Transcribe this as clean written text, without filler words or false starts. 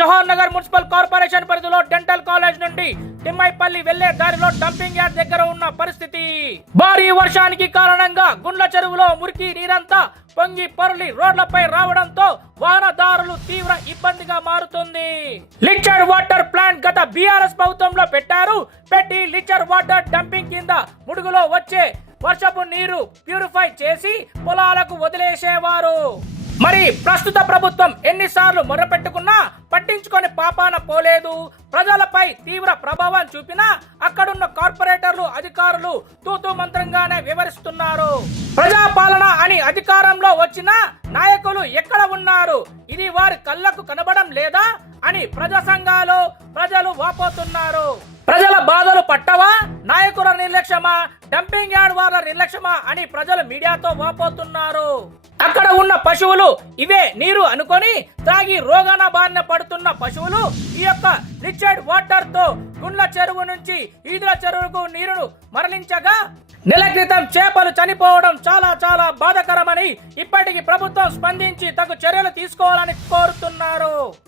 Jawahar Nagar municipal corporation పరిధిలో dental college నుండి తిమ్మైపల్లి వెళ్లే దారిలో డంపింగ్ యార్డ్ దగ్గర ఉన్న పరిస్థితి. భారీ వర్షానికి కారణంగా గుండ్ల చెరువులో మురికి నీరంతా పొంగి పొరలి రోడ్లపై రావడంతో వాహనదారులు తీవ్ర ఇబ్బందిగా మారుతుంది. లిక్విడ్ వాటర్ ప్లాంట్ గత బీఆర్ఎస్ ప్రభుత్వంలో పెట్టి లిక్విడ్ వాటర్ డంపింగ్ కింద ముడుగులో వచ్చే వర్షపు నీరు ప్యూరిఫై చేసి పొలాలకు వదిలేసేవారు. మరి ప్రస్తుత ప్రభుత్వం ఎన్నిసార్లు మొరపెట్టుకున్నా పట్టించుకొని పాపాన పోలేదు. ప్రజలపై తీవ్ర ప్రభావం చూపినా అక్కడున్న కార్పొరేటర్లు అధికారులు తూతూ మంత్రంగానే వివరిస్తున్నారు. ప్రజాపాలన అని అధికారంలో వచ్చిన నాయకులు ఎక్కడ ఉన్నారు, ఇది వారి కళ్ళకు కనబడం లేదా అని ప్రజా సంఘాలు ప్రజలు వాపోతున్నారు. ప్రజల బాధలు పట్టవా, నాయకుల నిర్లక్ష్యమా, డంపింగ్ యార్డ్ వాళ్ళ నిర్లక్ష్యమా అని ప్రజలు మీడియాతో వాపోతున్నారు. అక్కడ ఉన్న పశువులు ఇవే నీరు అనుకొని తాగి రోగాన బారిన పడుతున్న పశువులు ఈ యొక్క లిక్విడ్ వాటర్ తో గుండ్ల చెరువు నుంచి ఈదుల చెరువుకు నీరును మరలించగా నెల క్రితం చేపలు చనిపోవడం చాలా బాధాకరమని ఇప్పటికి ప్రభుత్వం స్పందించి తగు చర్యలు తీసుకోవాలని కోరుతున్నారు.